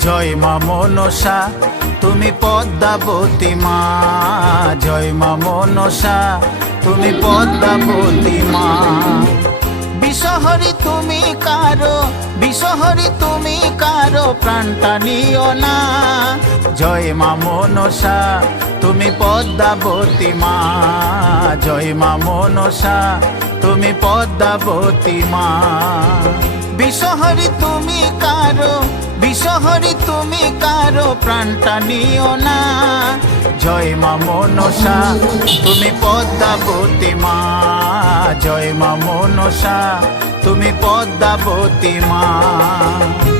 জয় মা মনসা তুমি পদ্মাবতী মা, জয় মা মনসা তুমি পদ্মাবতী মা। বিষহরি তুমি কারো, বিষহরি তুমি কারো প্রাণটা নিও না। জয় মা মনসা তুমি পদ্মাবতী মা, জয় মা মনসা তুমি পদ্মাবতী মা। বিষহরি তুমি কারো, বিষহরি তুমি কারো প্রাণটা নিও না। জয় মা মনসা তুমি পদ্মাবতী মা, জয় মা মনসা তুমি পদ্মাবতী মা।